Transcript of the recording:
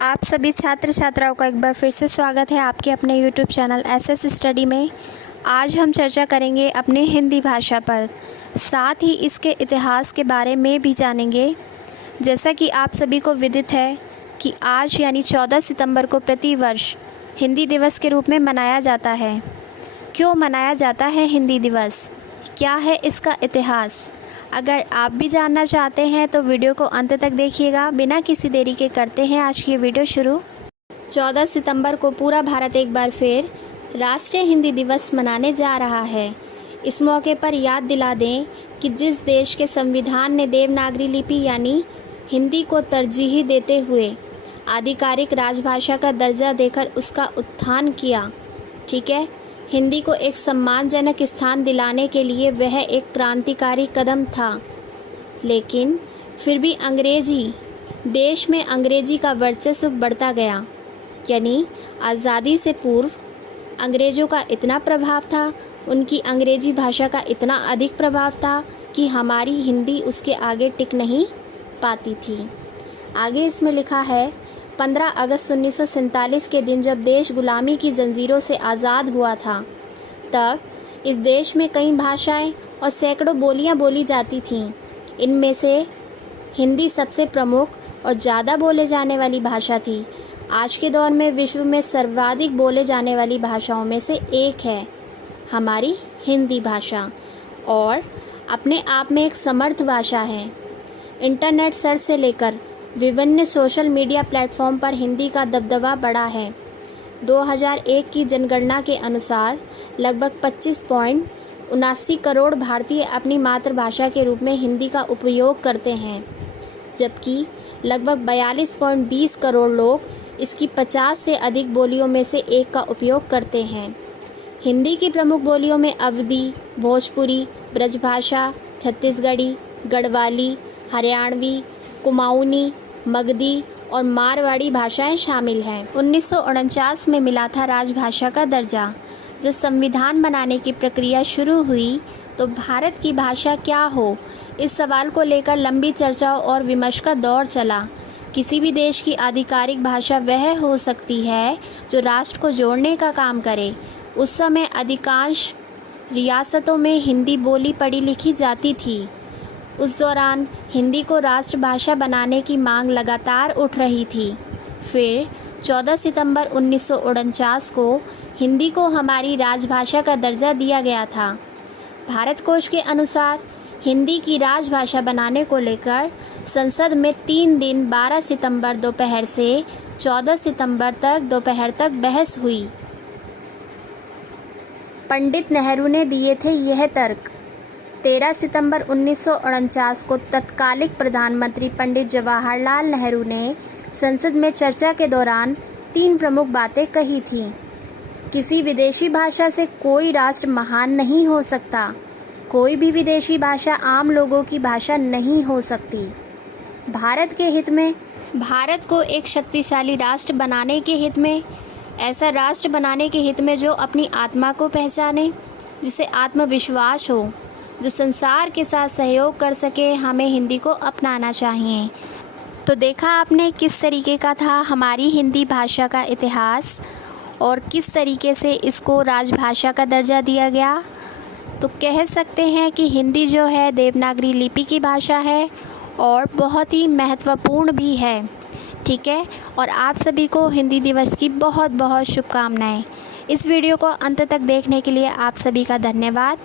आप सभी छात्र छात्राओं का एक बार फिर से स्वागत है आपके अपने YouTube चैनल एसएस स्टडी में। आज हम चर्चा करेंगे अपनी हिंदी भाषा पर, साथ ही इसके इतिहास के बारे में भी जानेंगे। जैसा कि आप सभी को विदित है कि आज यानी 14 सितंबर को प्रतिवर्ष हिंदी दिवस के रूप में मनाया जाता है। क्यों मनाया जाता है हिंदी दिवस, क्या है इसका इतिहास? अगर आप भी जानना चाहते हैं तो वीडियो को अंत तक देखिएगा। बिना किसी देरी के करते हैं आज की वीडियो शुरू। 14 सितंबर को पूरा भारत एक बार फिर राष्ट्रीय हिंदी दिवस मनाने जा रहा है। इस मौके पर याद दिला दें कि जिस देश के संविधान ने देवनागरी लिपि यानी हिंदी को तरजीह देते हुए आधिकारिक राजभाषा का दर्जा देकर उसका उत्थान किया, ठीक है, हिंदी को एक सम्मानजनक स्थान दिलाने के लिए वह एक क्रांतिकारी कदम था। लेकिन फिर भी देश में अंग्रेजी का वर्चस्व बढ़ता गया, यानी आज़ादी से पूर्व अंग्रेज़ों का इतना प्रभाव था, उनकी अंग्रेजी भाषा का इतना अधिक प्रभाव था कि हमारी हिंदी उसके आगे टिक नहीं पाती थी। आगे इसमें लिखा है, 15 अगस्त 1947 के दिन जब देश गुलामी की जंजीरों से आज़ाद हुआ था, तब इस देश में कई भाषाएं और सैकड़ों बोलियां बोली जाती थीं। इनमें से हिंदी सबसे प्रमुख और ज़्यादा बोले जाने वाली भाषा थी। आज के दौर में विश्व में सर्वाधिक बोले जाने वाली भाषाओं में से एक है हमारी हिंदी भाषा, और अपने आप में एक समर्थ भाषा है। इंटरनेट सर्च से लेकर विभिन्न सोशल मीडिया प्लेटफॉर्म पर हिंदी का दबदबा बढ़ा है। 2001 की जनगणना के अनुसार लगभग 25.79 करोड़ भारतीय अपनी मातृभाषा के रूप में हिंदी का उपयोग करते हैं, जबकि लगभग 42.20 करोड़ लोग इसकी 50 से अधिक बोलियों में से एक का उपयोग करते हैं। हिंदी की प्रमुख बोलियों में अवधी, भोजपुरी, ब्रजभाषा, छत्तीसगढ़ी, गढ़वाली, हरियाणवी, कुमाऊनी, मगधी और मारवाड़ी भाषाएं शामिल हैं। 1949 में मिला था राजभाषा का दर्जा। जब संविधान बनाने की प्रक्रिया शुरू हुई तो भारत की भाषा क्या हो, इस सवाल को लेकर लंबी चर्चाओं और विमर्श का दौर चला। किसी भी देश की आधिकारिक भाषा वह हो सकती है जो राष्ट्र को जोड़ने का काम करे। उस समय अधिकांश रियासतों में हिंदी बोली पढ़ी लिखी जाती थी। उस दौरान हिंदी को राष्ट्रभाषा बनाने की मांग लगातार उठ रही थी। फिर 14 सितंबर 1949 को हिंदी को हमारी राजभाषा का दर्जा दिया गया था। भारत कोश के अनुसार हिंदी की राजभाषा बनाने को लेकर संसद में 3 दिन 12 सितंबर दोपहर से 14 सितंबर तक दोपहर तक बहस हुई। पंडित नेहरू ने दिए थे यह तर्क। 13 सितंबर 1949 को तत्कालिक प्रधानमंत्री पंडित जवाहरलाल नेहरू ने संसद में चर्चा के दौरान 3 प्रमुख बातें कही थीं। किसी विदेशी भाषा से कोई राष्ट्र महान नहीं हो सकता। कोई भी विदेशी भाषा आम लोगों की भाषा नहीं हो सकती। भारत के हित में, भारत को एक शक्तिशाली राष्ट्र बनाने के हित में, ऐसा राष्ट्र बनाने के हित में जो अपनी आत्मा को पहचाने, जिसे आत्मविश्वास हो, जो संसार के साथ सहयोग कर सके, हमें हिंदी को अपनाना चाहिए। तो देखा आपने किस तरीके का था हमारी हिंदी भाषा का इतिहास और किस तरीके से इसको राजभाषा का दर्जा दिया गया। तो कह सकते हैं कि हिंदी जो है देवनागरी लिपि की भाषा है और बहुत ही महत्वपूर्ण भी है, ठीक है। और आप सभी को हिंदी दिवस की बहुत बहुत शुभकामनाएं। इस वीडियो को अंत तक देखने के लिए आप सभी का धन्यवाद।